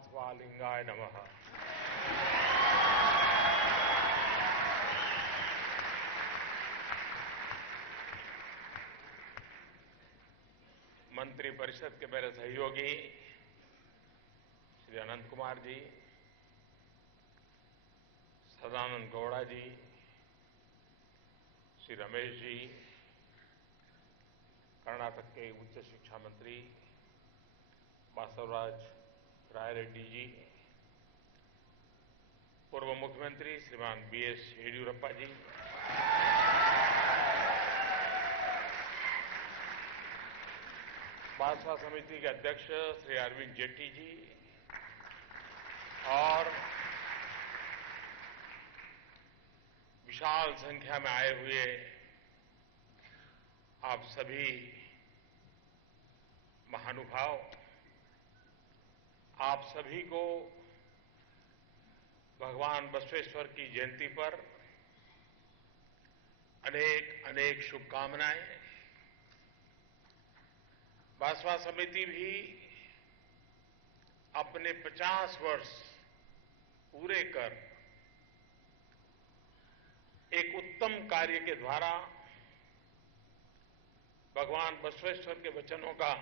बसवालिंगाय नमः। मंत्रिपरिषद के मेरे सहयोगी श्री अनंत कुमार जी, सदानंद गौड़ा जी, श्री रमेश जी, कर्नाटक के उच्च शिक्षा मंत्री बासवराज रायरेड्डी जी, पूर्व मुख्यमंत्री श्रीमान बीएस येदियुरप्पा जी, भाजपा समिति के अध्यक्ष श्री अरविंद जेटली जी और विशाल संख्या में आए हुए आप सभी महानुभाव, आप सभी को भगवान बसवेश्वर की जयंती पर अनेक अनेक शुभकामनाएं। भाजपा समिति भी अपने 50 वर्ष पूरे कर एक उत्तम कार्य के द्वारा भगवान बसवेश्वर के वचनों का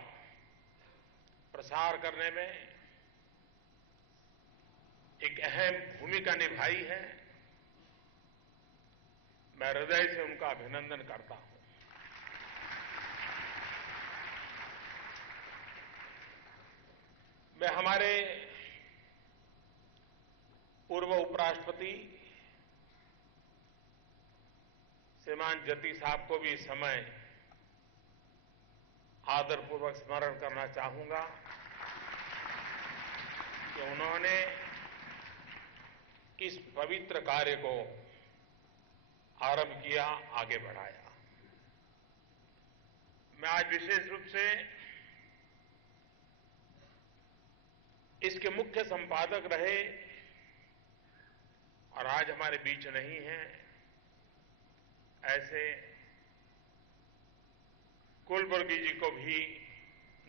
प्रसार करने में एक अहम भूमिका निभाई है। मैं हृदय से उनका अभिनंदन करता हूं। मैं हमारे पूर्व उपराष्ट्रपति श्रीमान जती साहब को भी इस समय आदरपूर्वक स्मरण करना चाहूंगा कि उन्होंने इस पवित्र कार्य को आरंभ किया, आगे बढ़ाया। मैं आज विशेष रूप से इसके मुख्य संपादक रहे और आज हमारे बीच नहीं हैं ऐसे कुलबुर्गी जी को भी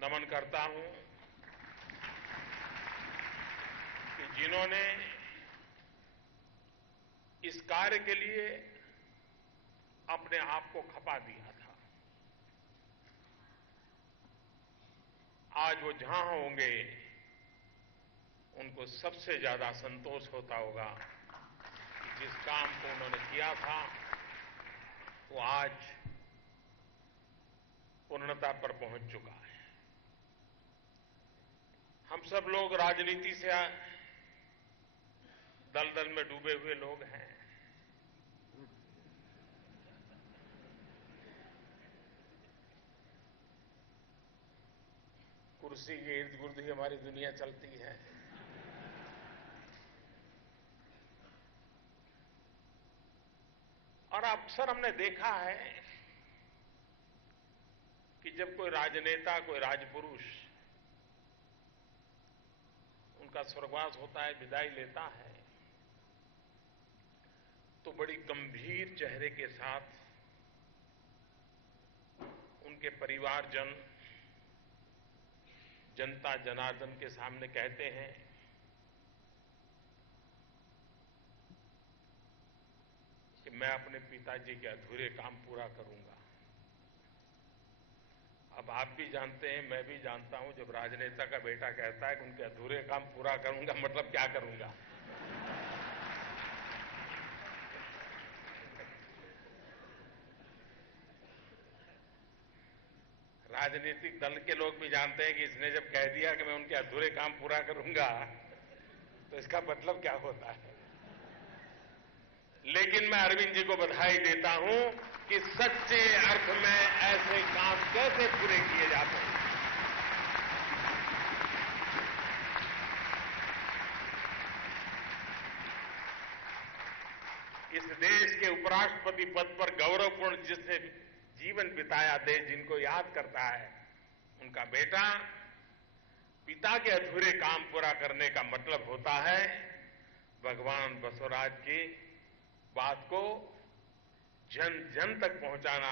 नमन करता हूं कि जिन्होंने इस कार्य के लिए अपने आप को खपा दिया था। आज वो जहां होंगे उनको सबसे ज्यादा संतोष होता होगा कि जिस काम को उन्होंने किया था वो आज पूर्णता पर पहुंच चुका है। हम सब लोग राजनीति से दलदल में डूबे हुए लोग हैं। कुर्सी के इर्द गिर्द ही हमारी दुनिया चलती है। और अक्सर हमने देखा है कि जब कोई राजनेता, कोई राजपुरुष उनका स्वर्गवास होता है, विदाई लेता है, तो बड़ी गंभीर चेहरे के साथ उनके परिवारजन, जनता जनार्दन के सामने कहते हैं कि मैं अपने पिताजी के अधूरे काम पूरा करूंगा। अब आप भी जानते हैं, मैं भी जानता हूं, जब राजनेता का बेटा कहता है कि उनके अधूरे काम पूरा करूंगा, मतलब क्या करूंगा। राजनीतिक दल के लोग भी जानते हैं कि इसने जब कह दिया कि मैं उनके अधूरे काम पूरा करूंगा तो इसका मतलब क्या होता है। लेकिन मैं अरविंद जी को बधाई देता हूं कि सच्चे अर्थ में ऐसे काम कैसे पूरे किए जाते हैं। इस देश के उपराष्ट्रपति पद पर गौरवपूर्ण जिसने जीवन बिताया देश जिनको याद करता है, उनका बेटा पिता के अधूरे काम पूरा करने का मतलब होता है भगवान बसवराज की बात को जन जन तक पहुंचाना,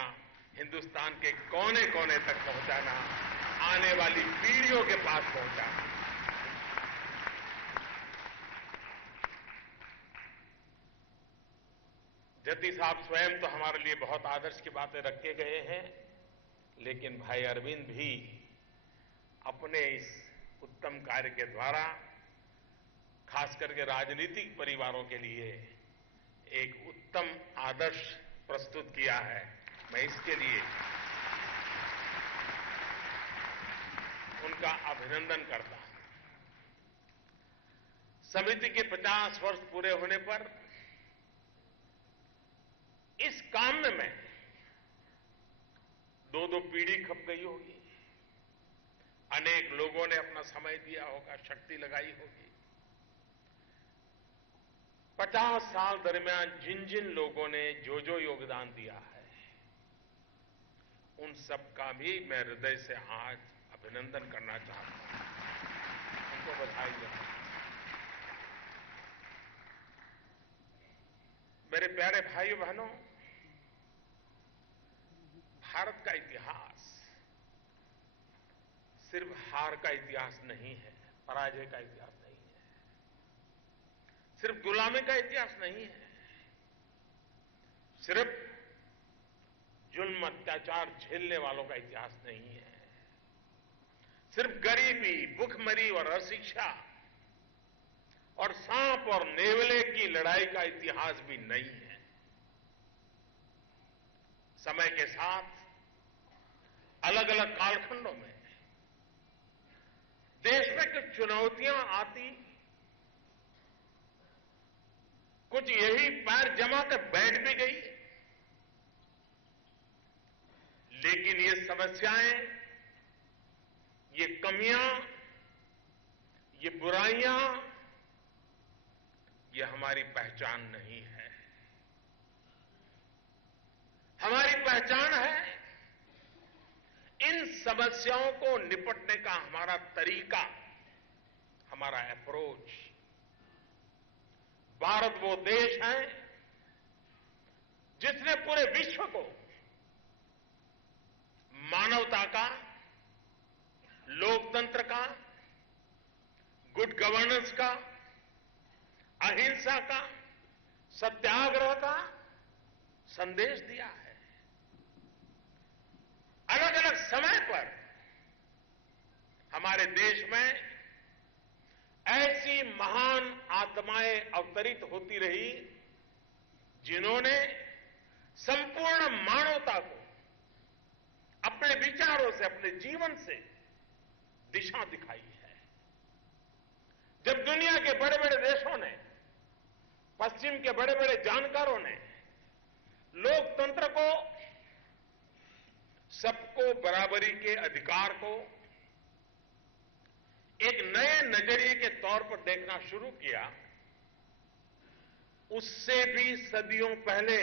हिंदुस्तान के कोने कोने तक पहुंचाना, आने वाली पीढ़ियों के पास पहुंचाना। जति साहब स्वयं तो हमारे लिए बहुत आदर्श की बातें रख के गए हैं, लेकिन भाई अरविंद भी अपने इस उत्तम कार्य के द्वारा खास करके राजनीतिक परिवारों के लिए एक उत्तम आदर्श प्रस्तुत किया है। मैं इसके लिए उनका अभिनंदन करता हूं। समिति के 50 वर्ष पूरे होने पर इस काम में दो पीढ़ी खप गई होगी, अनेक लोगों ने अपना समय दिया होगा, शक्ति लगाई होगी। 50 साल दरमियान जिन जिन लोगों ने जो योगदान दिया है, उन सबका भी मैं हृदय से आज अभिनंदन करना चाहता हूं, उनको बधाई देता हूं। मेरे प्यारे भाइयों बहनों, भारत का इतिहास सिर्फ हार का इतिहास नहीं है, पराजय का इतिहास नहीं है, सिर्फ गुलामी का इतिहास नहीं है, सिर्फ जुल्म अत्याचार झेलने वालों का इतिहास नहीं है, सिर्फ गरीबी, भूखमरी और अशिक्षा और सांप और नेवले की लड़ाई का इतिहास भी नहीं है। समय के साथ अलग अलग कालखंडों में देश में कुछ चुनौतियां आती, कुछ यही पैर जमा कर बैठ भी गई, लेकिन ये समस्याएं, ये कमियां, ये बुराइयां, ये हमारी पहचान नहीं है। हमारी पहचान है इन समस्याओं को निपटने का हमारा तरीका, हमारा अप्रोच। भारत वो देश है जिसने पूरे विश्व को मानवता का, लोकतंत्र का, गुड गवर्नेंस का, अहिंसा का, सत्याग्रह का संदेश दिया है। अलग अलग समय पर हमारे देश में ऐसी महान आत्माएं अवतरित होती रही, जिन्होंने संपूर्ण मानवता को अपने विचारों से, अपने जीवन से दिशा दिखाई है। जब दुनिया के बड़े बड़े देशों ने, पश्चिम के बड़े बड़े जानकारों ने लोकतंत्र को, सबको बराबरी के अधिकार को एक नए नजरिए के तौर पर देखना शुरू किया, उससे भी सदियों पहले,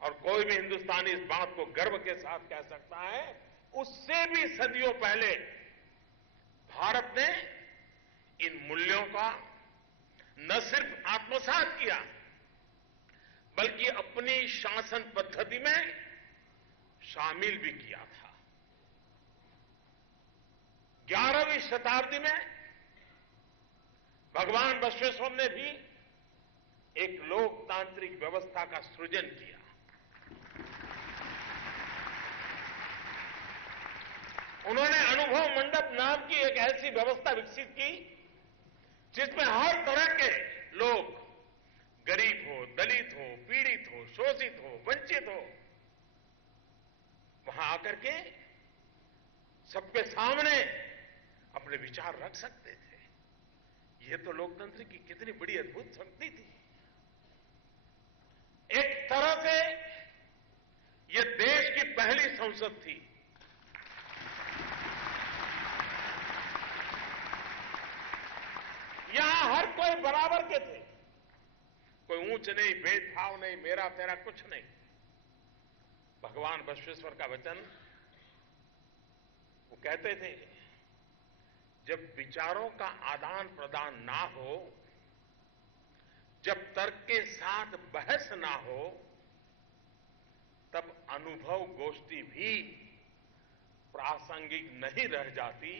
और कोई भी हिंदुस्तानी इस बात को गर्व के साथ कह सकता है, उससे भी सदियों पहले भारत ने इन मूल्यों का न सिर्फ आत्मसात किया, बल्कि अपनी शासन पद्धति में शामिल भी किया था। 11वीं शताब्दी में भगवान बसवेश्वर ने भी एक लोकतांत्रिक व्यवस्था का सृजन किया। उन्होंने अनुभव मंडप नाम की एक ऐसी व्यवस्था विकसित की, जिसमें हर तरह के लोग, गरीब हो, दलित हो, पीड़ित हो, शोषित हो, वंचित हो, वहां आकर के सबके सामने अपने विचार रख सकते थे। यह तो लोकतंत्र की कितनी बड़ी अद्भुत शक्ति थी। एक तरह से यह देश की पहली संसद थी। यहां हर कोई बराबर के थे, कोई ऊंच नहीं, भेदभाव नहीं, मेरा तेरा कुछ नहीं। भगवान बसवेश्वर का वचन, वो कहते थे, जब विचारों का आदान प्रदान ना हो, जब तर्क के साथ बहस ना हो, तब अनुभव गोष्ठी भी प्रासंगिक नहीं रह जाती,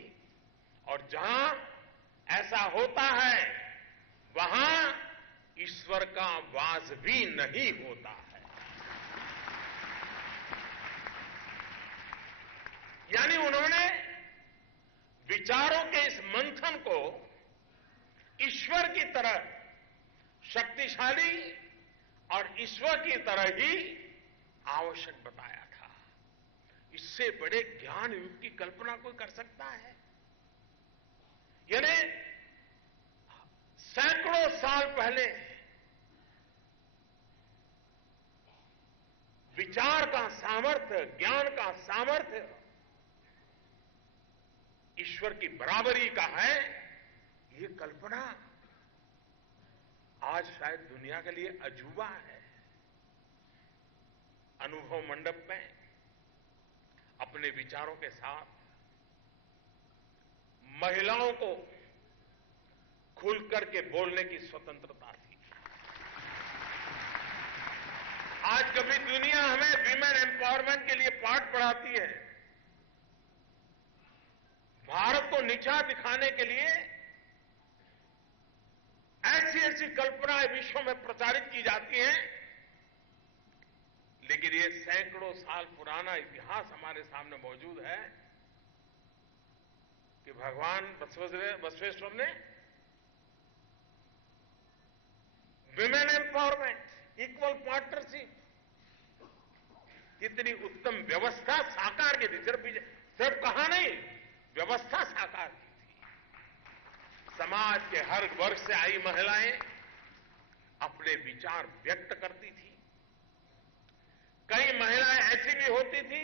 और जहां ऐसा होता है, वहां ईश्वर का वास भी नहीं होता है। यानी उन्होंने विचारों के इस मंथन को ईश्वर की तरह शक्तिशाली और ईश्वर की तरह ही आवश्यक बताया था। इससे बड़े ज्ञान युग की कल्पना कोई कर सकता है? यानी सैकड़ों साल पहले विचार का सामर्थ्य, ज्ञान का सामर्थ्य ईश्वर की बराबरी का है, ये कल्पना आज शायद दुनिया के लिए अजूबा है। अनुभव मंडप में अपने विचारों के साथ महिलाओं को खुल करके बोलने की स्वतंत्रता थी। आज कभी दुनिया हमें विमेन एम्पावरमेंट के लिए पाठ पढ़ाती है, भारत को नीचा दिखाने के लिए ऐसी ऐसी कल्पनाएं विश्व में प्रचारित की जाती हैं, लेकिन ये सैकड़ों साल पुराना इतिहास हमारे सामने मौजूद है कि भगवान बसवेश्वर ने विमेन एम्पावरमेंट, इक्वल पार्टनरशिप, कितनी उत्तम व्यवस्था साकार की थी। सिर्फ कहा नहीं, व्यवस्था साकार की थी। समाज के हर वर्ग से आई महिलाएं अपने विचार व्यक्त करती थी। कई महिलाएं ऐसी भी होती थी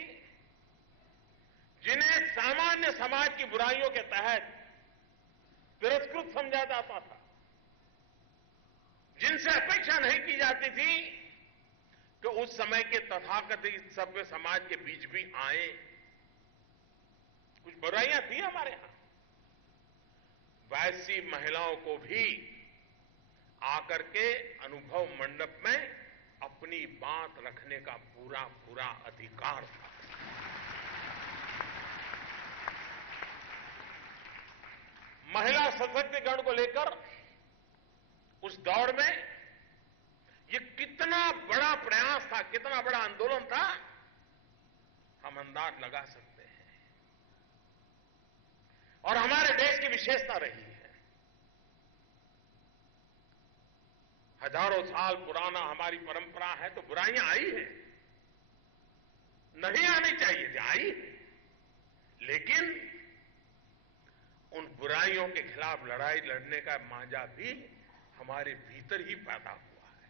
जिन्हें सामान्य समाज की बुराइयों के तहत तिरस्कृत समझा जाता था, जिनसे अपेक्षा नहीं की जाती थी कि उस समय के तथाकथित सभ्य समाज के बीच भी आए। कुछ बुराइयां थी हमारे यहां, वैसी महिलाओं को भी आकर के अनुभव मंडप में अपनी बात रखने का पूरा पूरा अधिकार था। महिला सशक्तिकरण को लेकर उस दौर में ये कितना बड़ा प्रयास था, कितना बड़ा आंदोलन था, हम अंदाज लगा सकते हैं। और हमारे देश की विशेषता रही है, हजारों साल पुराना हमारी परंपरा है, तो बुराइयां आई हैं, नहीं आनी चाहिए थी, आई है, लेकिन उन बुराइयों के खिलाफ लड़ाई लड़ने का मांझा भी हमारे भीतर ही पैदा हुआ है।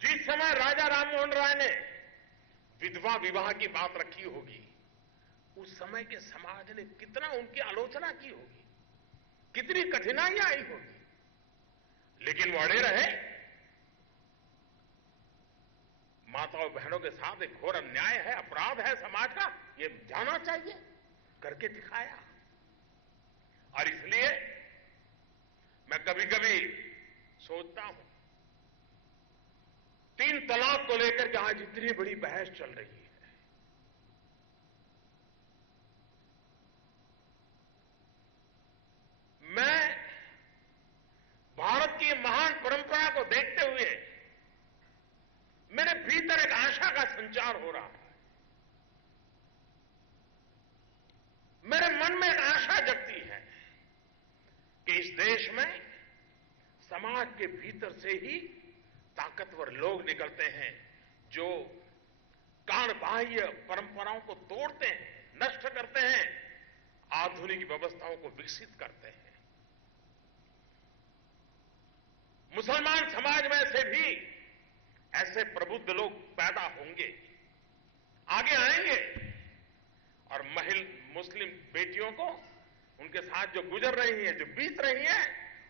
जिस समय राजा राममोहन राय ने विधवा विवाह की बात रखी होगी, उस समय के समाज ने कितना उनकी आलोचना की होगी, कितनी कठिनाइयां आई होगी, लेकिन वो अड़े रहे। माताओं बहनों के साथ एक घोर अन्याय है, अपराध है समाज का, ये जाना चाहिए, करके दिखाया। और इसलिए मैं कभी कभी सोचता हूं, 3 तलाक को लेकर के आज इतनी बड़ी बहस चल रही है, मैं भारत की महान परंपरा को देखते हुए मेरे भीतर एक आशा का संचार हो रहा है। मेरे मन में एक आशा जगती है कि इस देश में समाज के भीतर से ही ताकतवर लोग निकलते हैं, जो कालबाह्य परंपराओं को तोड़ते हैं, नष्ट करते हैं, आधुनिक व्यवस्थाओं को विकसित करते हैं। मुसलमान समाज में से भी ऐसे प्रबुद्ध लोग पैदा होंगे, आगे आएंगे, और मुस्लिम बेटियों को उनके साथ जो गुजर रही हैं, जो बीत रही हैं,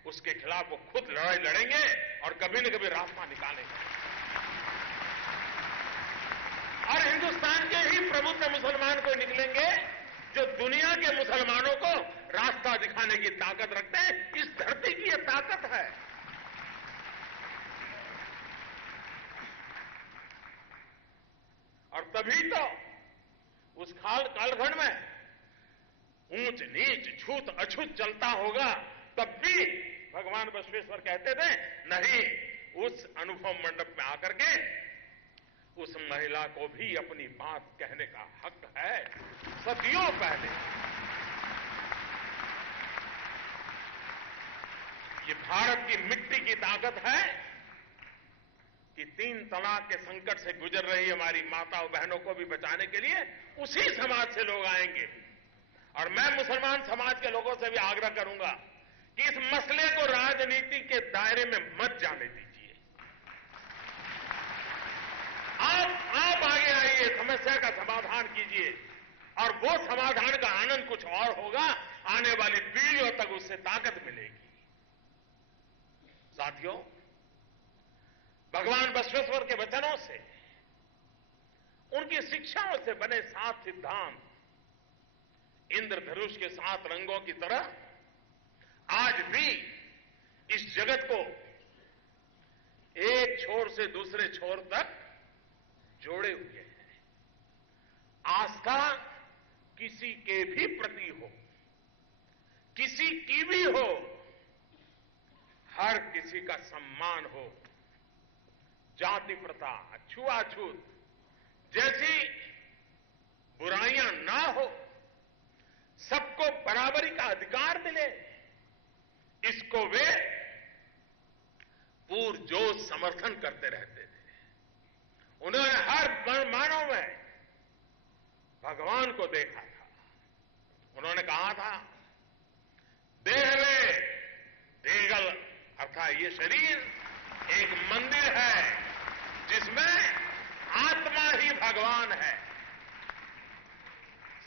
उसके खिलाफ वो खुद लड़ाई लड़ेंगे और कभी न कभी रास्ता निकालेंगे। और हिंदुस्तान के ही प्रबुद्ध मुसलमान को निकलेंगे जो दुनिया के मुसलमानों को रास्ता दिखाने की ताकत रखते हैं। इस धरती की यह ताकत है। और तभी तो उस कालखंड में ऊंच नीच छूत अछूत चलता होगा, तब भी भगवान बसवेश्वर कहते थे, नहीं, उस अनुभव मंडप में आकर के उस महिला को भी अपनी बात कहने का हक है। सदियों पहले ये भारत की मिट्टी की ताकत है कि 3 तलाक के संकट से गुजर रही हमारी माताओं बहनों को भी बचाने के लिए उसी समाज से लोग आएंगे। और मैं मुसलमान समाज के लोगों से भी आग्रह करूंगा कि इस मसले को राजनीति के दायरे में मत जाने दीजिए। आप आगे आइए, समस्या का समाधान कीजिए और वो समाधान का आनंद कुछ और होगा। आने वाली पीढ़ियों तक उससे ताकत मिलेगी। साथियों, भगवान बसवेश्वर के वचनों से, उनकी शिक्षाओं से बने 7 सिद्धांत इंद्रधनुष के 7 रंगों की तरह आज भी इस जगत को एक छोर से दूसरे छोर तक जोड़े हुए हैं। आस्था किसी के भी प्रति हो, किसी की भी हो, हर किसी का सम्मान हो, जाति प्रथा, छुआछूत जैसी बुराइयां ना हो, सबको बराबरी का अधिकार मिले, इसको वे पुरजोश समर्थन करते रहते थे। उन्होंने हर मानव में भगवान को देखा था। उन्होंने कहा था, देह में देगल अर्थात ये शरीर एक मंदिर है जिसमें आत्मा ही भगवान है।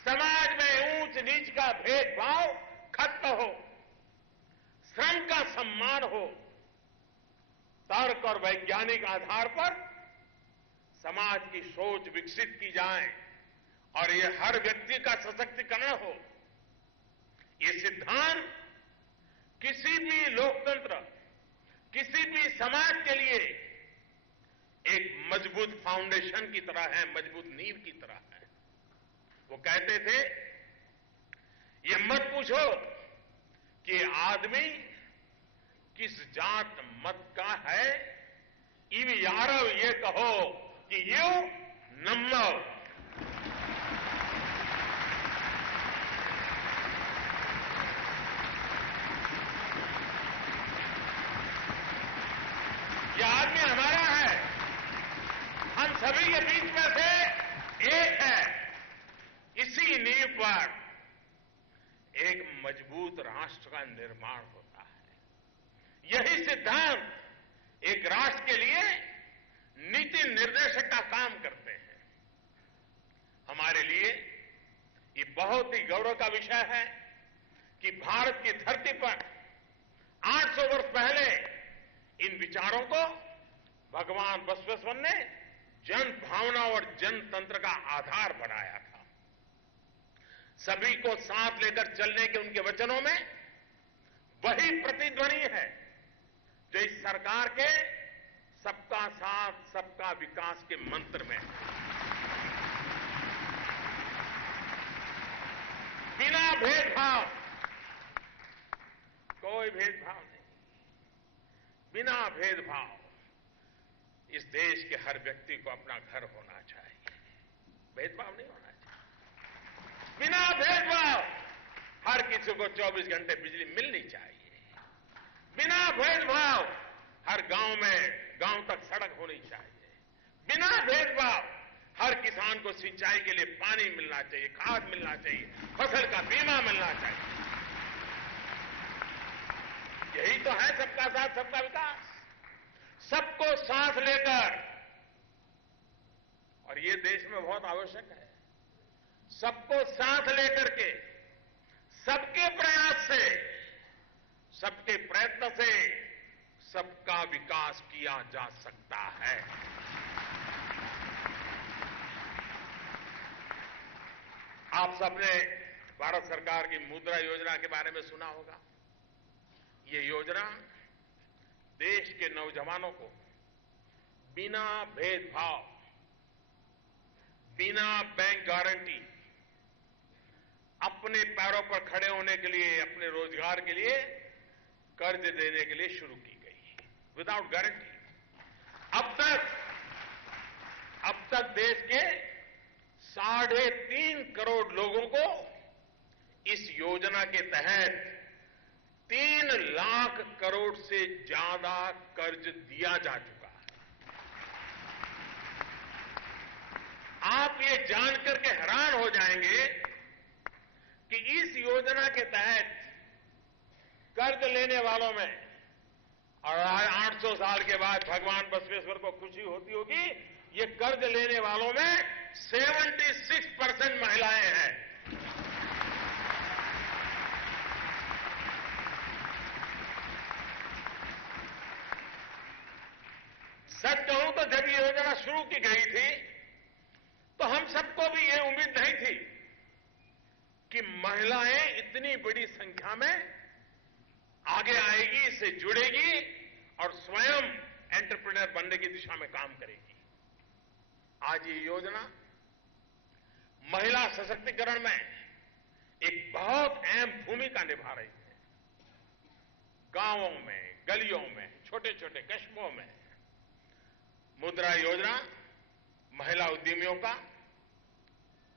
समाज में ऊंच नीच का भेदभाव खत्म हो, श्रम का सम्मान हो, तर्क और वैज्ञानिक आधार पर समाज की सोच विकसित की जाए और ये हर व्यक्ति का सशक्तिकरण हो। ये सिद्धांत किसी भी लोकतंत्र, किसी भी समाज के लिए एक मजबूत फाउंडेशन की तरह है, मजबूत नींव की तरह है। वो कहते थे, ये मत पूछो कि आदमी किस जात मत का है, इव यारव ये कहो कि यू नम्मव। यह आदमी हमारा है, हम सभी के बीच में से एक है। इसी नींव पर एक मजबूत राष्ट्र का निर्माण होता है। यही सिद्धांत एक राष्ट्र के लिए नीति निर्देशक का काम करते हैं। हमारे लिए ये बहुत ही गौरव का विषय है कि भारत की धरती पर 800 वर्ष पहले इन विचारों को भगवान बसवेश्वर ने जन भावना और जनतंत्र का आधार बनाया था। सभी को साथ लेकर चलने के उनके वचनों में वही प्रतिध्वनि है जो इस सरकार के सबका साथ सबका विकास के मंत्र में है। बिना भेदभाव, कोई भेदभाव नहीं, बिना भेदभाव इस देश के हर व्यक्ति को अपना घर होना चाहिए। भेदभाव नहीं होना चाहिए। बिना भेदभाव हर किसी को 24 घंटे बिजली मिलनी चाहिए। बिना भेदभाव हर गांव में गांव तक सड़क होनी चाहिए। बिना भेदभाव हर किसान को सिंचाई के लिए पानी मिलना चाहिए, खाद मिलना चाहिए, फसल का बीमा मिलना चाहिए। यही तो है सबका साथ सबका विकास। सबको सांस लेकर, और ये देश में बहुत आवश्यक है, सबको साथ लेकर के सबके प्रयास से, सबके प्रयत्न से सबका विकास किया जा सकता है। आप सबने भारत सरकार की मुद्रा योजना के बारे में सुना होगा। ये योजना देश के नौजवानों को बिना भेदभाव, बिना बैंक गारंटी अपने पैरों पर खड़े होने के लिए, अपने रोजगार के लिए कर्ज देने के लिए शुरू की गई, विदाउट गारंटी। अब तक अब तक देश के 3.5 करोड़ लोगों को इस योजना के तहत 3 लाख करोड़ से ज्यादा कर्ज दिया जा चुका है। आप ये जानकर के हैरान हो जाएंगे कि इस योजना के तहत कर्ज लेने वालों में, और 800 साल के बाद भगवान बसवेश्वर को खुशी होती होगी, ये कर्ज लेने वालों में 76% महिलाएं हैं। सच कहूं तो जब ये योजना शुरू की गई थी तो हम सबको भी ये उम्मीद नहीं थी कि महिलाएं इतनी बड़ी संख्या में आगे आएगी, इससे जुड़ेगी और स्वयं एंटरप्रेन्योर बनने की दिशा में काम करेगी। आज ये योजना महिला सशक्तिकरण में एक बहुत अहम भूमिका निभा रही है। गांवों में, गलियों में, छोटे छोटे कस्बों में मुद्रा योजना महिला उद्यमियों का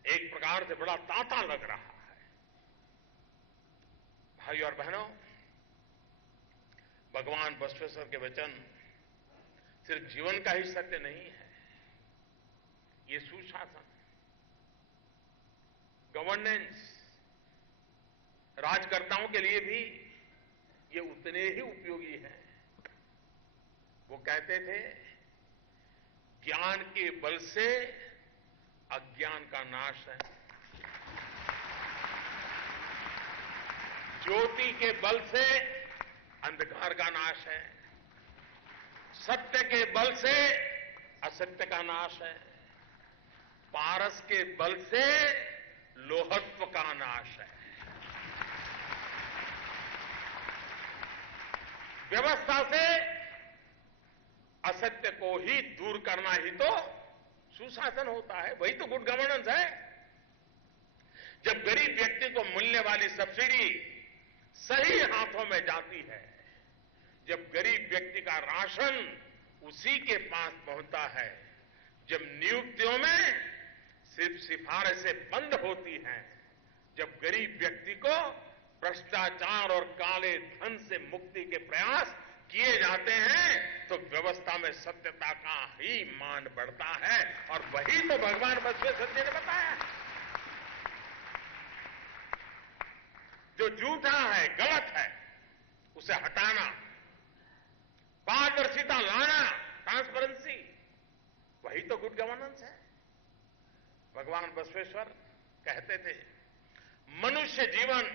एक प्रकार से बड़ा तांता लग रहा है। भाइयों और बहनों, भगवान बसवेश्वर के वचन सिर्फ जीवन का ही सत्य नहीं है, ये सुशासन, गवर्नेंस, राजकर्ताओं के लिए भी ये उतने ही उपयोगी हैं। वो कहते थे, ज्ञान के बल से अज्ञान का नाश है, ज्योति के बल से अंधकार का नाश है, सत्य के बल से असत्य का नाश है, पारस के बल से लोहत्व का नाश है। व्यवस्था से असत्य को ही दूर करना ही तो सुशासन होता है, वही तो गुड गवर्नेंस है। जब गरीब व्यक्ति को मिलने वाली सब्सिडी सही हाथों में जाती है, जब गरीब व्यक्ति का राशन उसी के पास पहुंचता है, जब नियुक्तियों में सिर्फ सिफारिशें बंद होती हैं, जब गरीब व्यक्ति को भ्रष्टाचार और काले धन से मुक्ति के प्रयास किए जाते हैं, तो व्यवस्था में सत्यता का ही मान बढ़ता है। और वही तो भगवान बसवेश्वर जी ने बताया। जो झूठा है, गलत है, उसे हटाना, पारदर्शिता लाना, ट्रांसपेरेंसी, वही तो गुड गवर्नेंस है। भगवान बसवेश्वर कहते थे, मनुष्य जीवन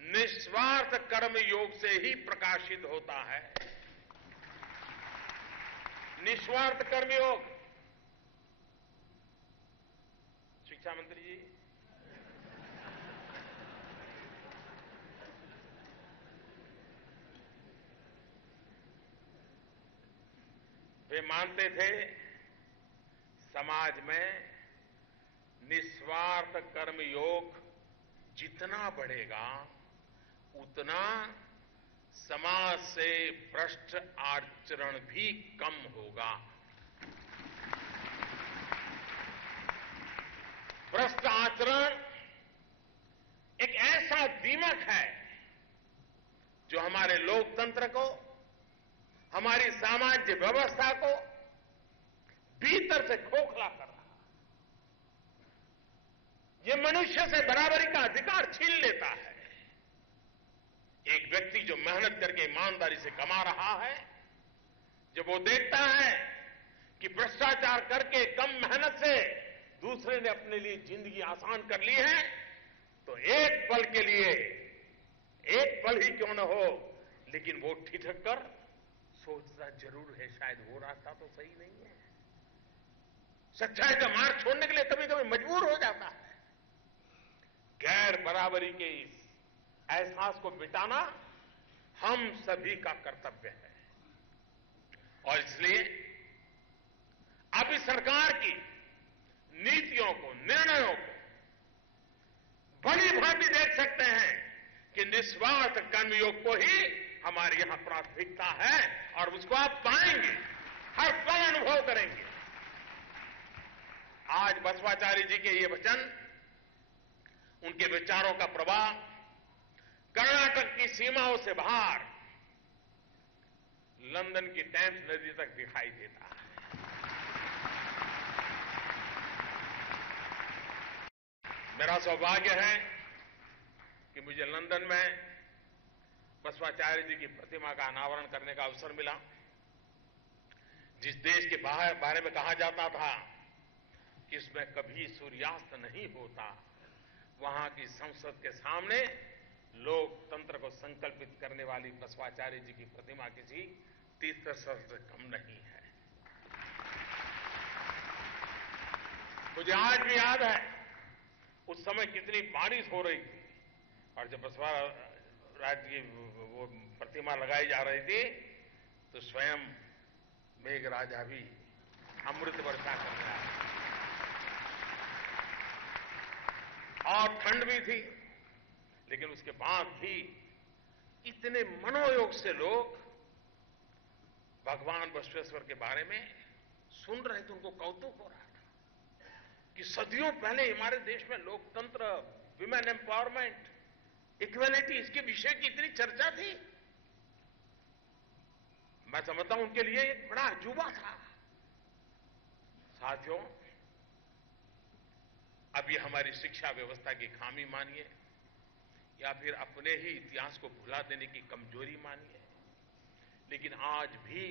निस्वार्थ कर्म योग से ही प्रकाशित होता है। निस्वार्थ कर्म योग। शिक्षा मंत्री जी, वे मानते थे समाज में निस्वार्थ कर्म योग जितना बढ़ेगा उतना समाज से भ्रष्ट आचरण भी कम होगा। भ्रष्ट आचरण एक ऐसा दीमक है जो हमारे लोकतंत्र को, हमारी सामाजिक व्यवस्था को भीतर से खोखला कर रहा है। ये मनुष्य से बराबरी का अधिकार छीन लेता है। एक व्यक्ति जो मेहनत करके ईमानदारी से कमा रहा है, जब वो देखता है कि भ्रष्टाचार करके कम मेहनत से दूसरे ने अपने लिए जिंदगी आसान कर ली है, तो एक पल के लिए, एक पल ही क्यों न हो, लेकिन वो ठिठक कर सोचता जरूर है, शायद वो रास्ता तो सही नहीं है। सच्चाई का मार्ग छोड़ने के लिए कभी कभी मजबूर हो जाता है। गैर बराबरी के इस एहसास को मिटाना हम सभी का कर्तव्य है। और इसलिए अब इस सरकार की नीतियों को, निर्णयों को भली भांति देख सकते हैं कि निस्वार्थ कर्मयोग को ही हमारे यहां प्राथमिकता है, और उसको आप पाएंगे, हर पल अनुभव करेंगे। आज बसवाचार्य जी के ये वचन, उनके विचारों का प्रवाह कर्नाटक की सीमाओं से बाहर लंदन की टेम्स नदी तक दिखाई देता है। मेरा सौभाग्य है कि मुझे लंदन में बसवाचार्य जी की प्रतिमा का अनावरण करने का अवसर मिला। जिस देश के बारे में कहा जाता था कि इसमें कभी सूर्यास्त नहीं होता, वहां की संसद के सामने लोकतंत्र को संकल्पित करने वाली बसवाचार्य जी की प्रतिमा किसी तीर्थस्थल से कम नहीं है। मुझे आज भी याद है उस समय कितनी बारिश हो रही थी, और जब बसवराज की वो प्रतिमा लगाई जा रही थी तो स्वयं मेघराजा भी अमृत वर्षा करने आए, और ठंड भी थी, लेकिन उसके बाद भी इतने मनोयोग से लोग भगवान बसवेश्वर के बारे में सुन रहे थे। उनको कौतुक हो रहा था कि सदियों पहले हमारे देश में लोकतंत्र, विमेन एम्पावरमेंट, इक्वेलिटी, इसके विषय की इतनी चर्चा थी। मैं समझता हूं उनके लिए एक बड़ा अजूबा था। साथियों, अब ये हमारी शिक्षा व्यवस्था की खामी मानिए या फिर अपने ही इतिहास को भुला देने की कमजोरी मानिए, लेकिन आज भी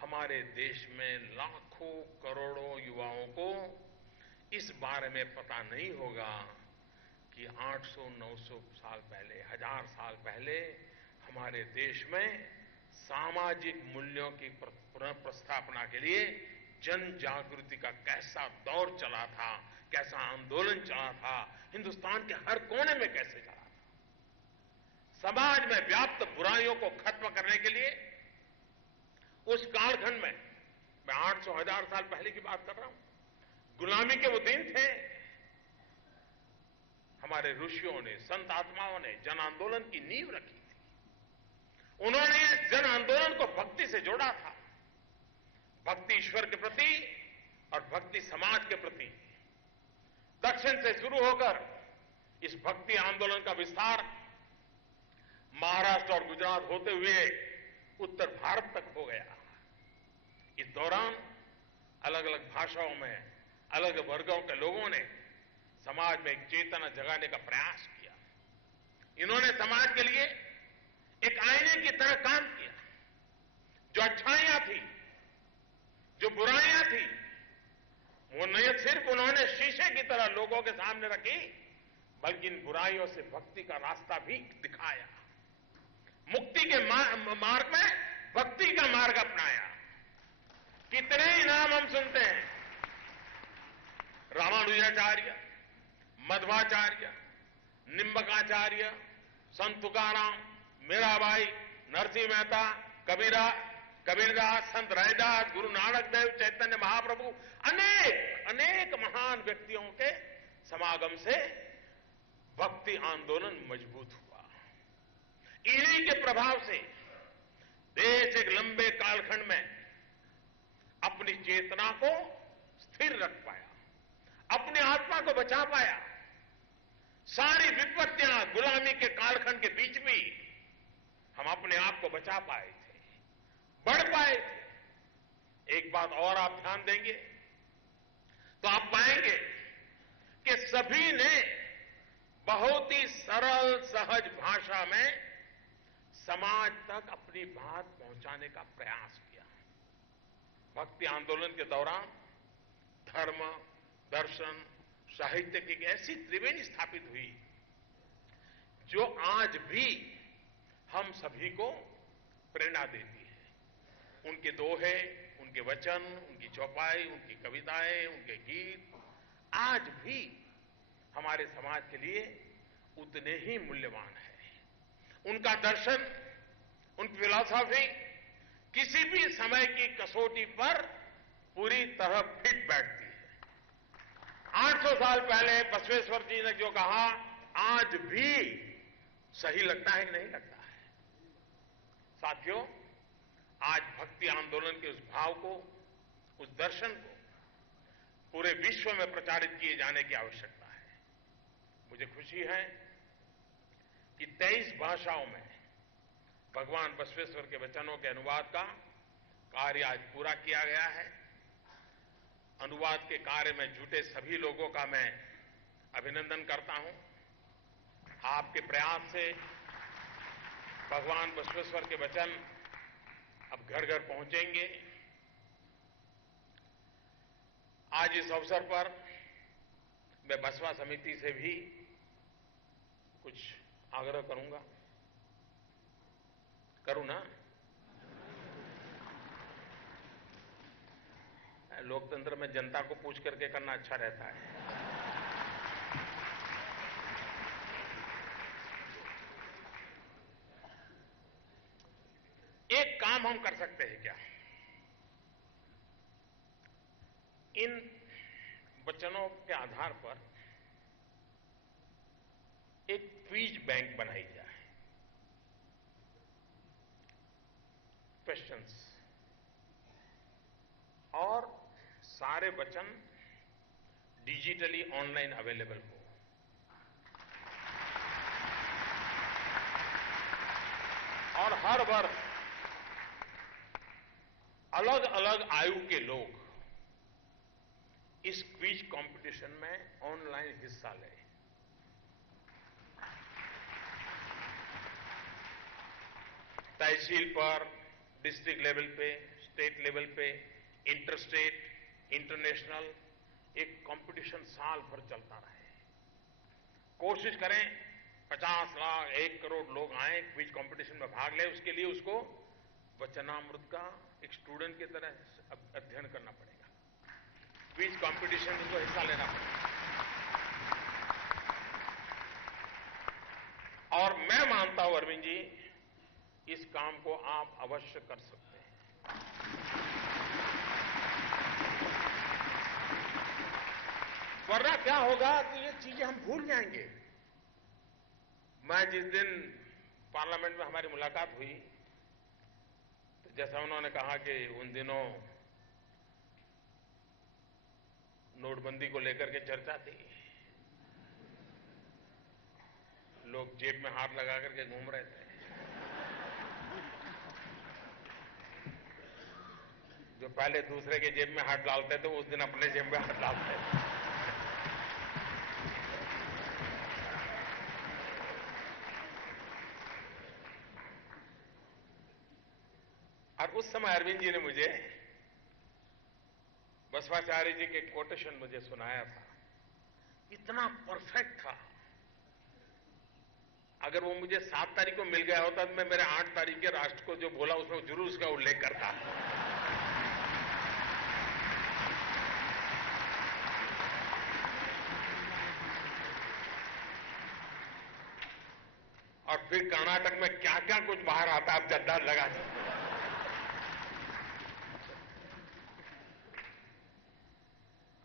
हमारे देश में लाखों करोड़ों युवाओं को इस बारे में पता नहीं होगा कि 800-900 साल पहले, 1000 साल पहले हमारे देश में सामाजिक मूल्यों की पुनर्प्रस्थापना के लिए जन जागृति का कैसा दौर चला था, कैसा आंदोलन चला था, हिंदुस्तान के हर कोने में कैसे चला था। समाज में व्याप्त बुराइयों को खत्म करने के लिए उस कालखंड में, मैं 800-1000 साल पहले की बात कर रहा हूं, गुलामी के वो दिन थे। हमारे ऋषियों ने, संत आत्माओं ने जन आंदोलन की नींव रखी थी। उन्होंने जन आंदोलन को भक्ति से जोड़ा था, भक्ति ईश्वर के प्रति और भक्ति समाज के प्रति। दक्षिण से शुरू होकर इस भक्ति आंदोलन का विस्तार महाराष्ट्र और गुजरात होते हुए उत्तर भारत तक हो गया। इस दौरान अलग अलग भाषाओं में अलग वर्गों के लोगों ने समाज में एक चेतना जगाने का प्रयास किया। इन्होंने समाज के लिए एक आईने की तरह काम किया। जो अच्छाइयां थी, जो बुराइयां थी, वो नहीं सिर्फ उन्होंने शीशे की तरह लोगों के सामने रखी, बल्कि इन बुराइयों से भक्ति का रास्ता भी दिखाया। मुक्ति के मार्ग में भक्ति का मार्ग अपनाया। कितने ही नाम हम सुनते हैं, रामानुजाचार्य, मध्वाचार्य, निम्बकाचार्य, संत तुकाराम, मीराबाई, नरसिंह मेहता, कबीरदास, संत रैदास, गुरु नानक देव, चैतन्य महाप्रभु, अनेक महान व्यक्तियों के समागम से भक्ति आंदोलन मजबूत हुआ। इन्हीं के प्रभाव से देश एक लंबे कालखंड में अपनी चेतना को स्थिर रख पाया, अपनी आत्मा को बचा पाया। सारी विपत्तियां गुलामी के कालखंड के बीच भी हम अपने आप को बचा पाए थे, बढ़ पाए थे। एक बात और आप ध्यान देंगे तो आप पाएंगे कि सभी ने बहुत ही सरल सहज भाषा में समाज तक अपनी बात पहुंचाने का प्रयास किया। भक्ति आंदोलन के दौरान धर्म, दर्शन, साहित्य की एक ऐसी त्रिवेणी स्थापित हुई जो आज भी हम सभी को प्रेरणा देती है। उनके दोहे, उनके वचन, उनकी चौपाई, उनकी कविताएं, उनके गीत आज भी हमारे समाज के लिए उतने ही मूल्यवान है। उनका दर्शन, उनकी फिलॉसफी किसी भी समय की कसौटी पर पूरी तरह फिट बैठती है। 800 साल पहले बसवेश्वर जी ने जो कहा, आज भी सही लगता है कि नहीं लगता है? साथियों, आज भक्ति आंदोलन के उस भाव को, उस दर्शन को पूरे विश्व में प्रचारित किए जाने की आवश्यकता है। मुझे खुशी है कि 23 भाषाओं में भगवान बसवेश्वर के वचनों के अनुवाद का कार्य आज पूरा किया गया है। अनुवाद के कार्य में जुटे सभी लोगों का मैं अभिनंदन करता हूं। आपके प्रयास से भगवान बसवेश्वर के वचन अब घर घर पहुंचेंगे। आज इस अवसर पर मैं बसपा समिति से भी कुछ आग्रह करूंगा। करूं ना? लोकतंत्र में जनता को पूछ करके करना अच्छा रहता है। एक काम हम कर सकते हैं क्या? इन वचनों के आधार पर एक क्विज बैंक बनाई जाए। क्वेश्चंस और सारे वचन डिजिटली ऑनलाइन अवेलेबल हो। और हर वर्ष अलग अलग आयु के लोग इस क्विज कंपटीशन में ऑनलाइन हिस्सा लें। तहसील पर, डिस्ट्रिक्ट लेवल पे, स्टेट लेवल पे, इंटर स्टेट, इंटरनेशनल एक कंपटीशन साल भर चलता रहे। कोशिश करें 50 लाख 1 करोड़ लोग आए, क्विज कंपटीशन में भाग लें। उसके लिए उसको वचनामृत का एक स्टूडेंट की तरह अध्ययन करना पड़ेगा। क्विज कंपटीशन में उसको हिस्सा लेना पड़ेगा। और मैं मानता हूं अरविंद जी, इस काम को आप अवश्य कर सकते हैं। वरना क्या होगा कि ये चीजें हम भूल जाएंगे। मैं जिस दिन पार्लियामेंट में हमारी मुलाकात हुई तो जैसा उन्होंने कहा कि उन दिनों नोटबंदी को लेकर के चर्चा थी, लोग जेब में हाथ लगा करके घूम रहे थे। जो पहले दूसरे के जेब में हाथ डालते थे उस दिन अपने जेब में हाथ डालते थे। और उस समय अरविंद जी ने मुझे बसवाचार्य जी के कोटेशन मुझे सुनाया था। इतना परफेक्ट था। अगर वो मुझे 7 तारीख को मिल गया होता तो मैं मेरे 8 तारीख के राष्ट्र को जो बोला उसमें जरूर उसका उल्लेख करता। और फिर कर्नाटक में क्या क्या कुछ बाहर आता, आप जद्दा लगा सकते हैं।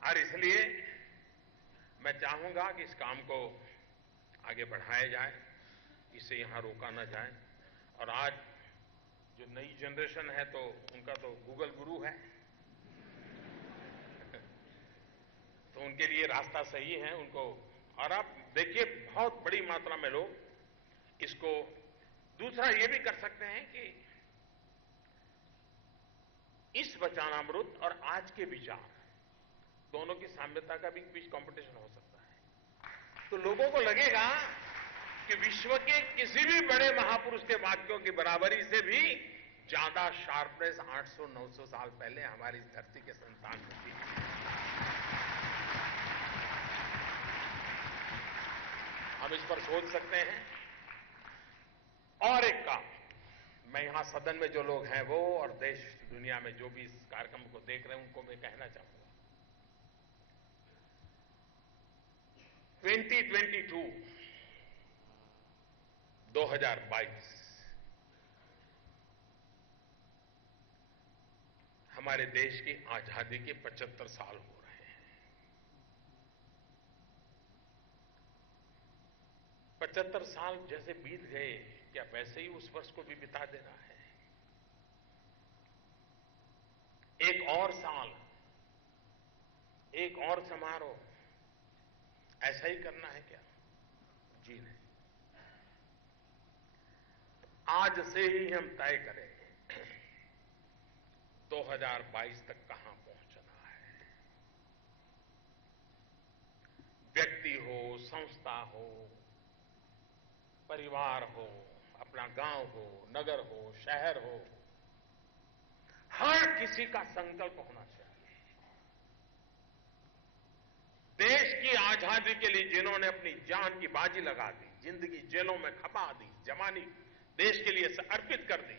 और इसलिए मैं चाहूंगा कि इस काम को आगे बढ़ाया जाए, इसे यहां रोका न जाए। और आज जो नई जनरेशन है तो उनका तो गूगल गुरु है, तो उनके लिए रास्ता सही है उनको। और आप देखिए बहुत बड़ी मात्रा में लोग इसको। दूसरा ये भी कर सकते हैं कि इस वचनामृत और आज के विचार दोनों की साम्यता का भी क्विज कंपटीशन हो सकता है। तो लोगों को लगेगा कि विश्व के किसी भी बड़े महापुरुष के वाक्यों की बराबरी से भी ज्यादा शार्पनेस 800-900 साल पहले हमारी इस धरती के संतान में थी। हम इस पर सोच सकते हैं। और एक काम, मैं यहां सदन में जो लोग हैं वो और देश दुनिया में जो भी इस कार्यक्रम को देख रहे हैं उनको मैं कहना चाहूंगा, 2022 हमारे देश की आजादी के 75 साल हो रहे हैं। 75 साल जैसे बीत गए, क्या वैसे ही उस वर्ष को भी बिता देना है? एक और साल, एक और समारोह ऐसा ही करना है क्या? जी नहीं। आज से ही हम तय करें 2022 तक कहां पहुंचना है। व्यक्ति हो, संस्था हो, परिवार हो, अपना गांव हो, नगर हो, शहर हो, हर किसी का संकल्प होना चाहिए। देश की आजादी के लिए जिन्होंने अपनी जान की बाजी लगा दी, जिंदगी जेलों में खपा दी, जवानी देश के लिए अर्पित कर दी,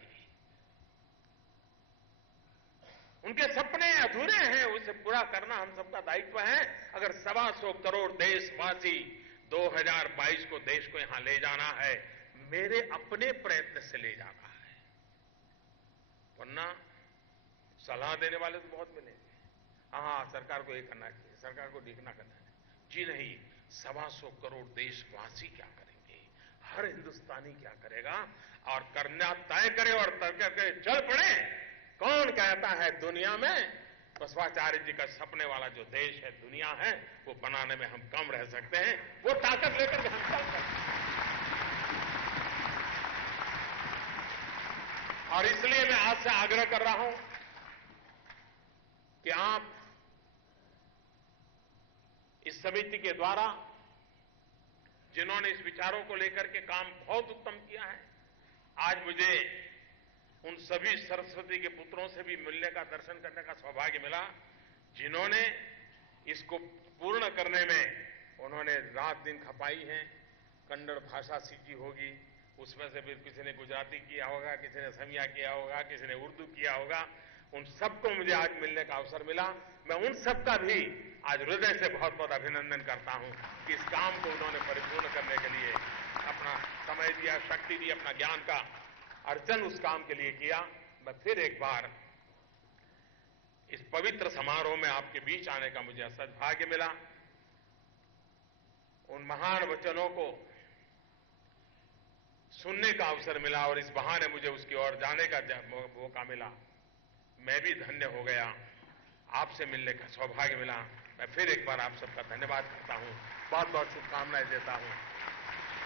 उनके सपने अधूरे हैं, उसे पूरा करना हम सबका दायित्व है। अगर 125 करोड़ देशवासी 2022 को देश को यहां ले जाना है, मेरे अपने प्रयत्न से ले जाना है। वरना सलाह देने वाले तो बहुत मिलेंगे, हाँ सरकार को ये करना चाहिए, सरकार को देखना करना है। जी नहीं, 125 करोड़ देशवासी क्या करेंगे, हर हिंदुस्तानी क्या करेगा, और करना तय करे और तय करके चल पड़े। कौन कहता है दुनिया में बसवाचार्य जी का सपने वाला जो देश है, दुनिया है, वो बनाने में हम कम रह सकते हैं? वो ताकत लेकर के हम चल सकते हैं। और इसलिए मैं आपसे आग्रह कर रहा हूं कि आप इस समिति के द्वारा जिन्होंने इस विचारों को लेकर के काम बहुत उत्तम किया है, आज मुझे उन सभी सरस्वती के पुत्रों से भी मिलने का, दर्शन करने का सौभाग्य मिला, जिन्होंने इसको पूर्ण करने में उन्होंने रात दिन खपाई है। कन्नड़ भाषा सीखी होगी, उसमें से फिर किसी ने गुजराती किया होगा, किसी ने असमिया किया होगा, किसी ने उर्दू किया होगा। उन सबको मुझे आज मिलने का अवसर मिला। मैं उन सबका भी आज हृदय से बहुत बहुत अभिनंदन करता हूं कि इस काम को उन्होंने परिपूर्ण करने के लिए अपना समय दिया, शक्ति दी, अपना ज्ञान का अर्जन उस काम के लिए किया। मैं फिर एक बार इस पवित्र समारोह में आपके बीच आने का मुझे सद्भाग्य मिला। उन महान वचनों को सुनने का अवसर मिला और इस बहाने मुझे उसकी ओर जाने का मौका मिला। मैं भी धन्य हो गया, आपसे मिलने का सौभाग्य मिला। मैं फिर एक बार आप सबका धन्यवाद करता हूं, बहुत बहुत शुभकामनाएं देता हूं।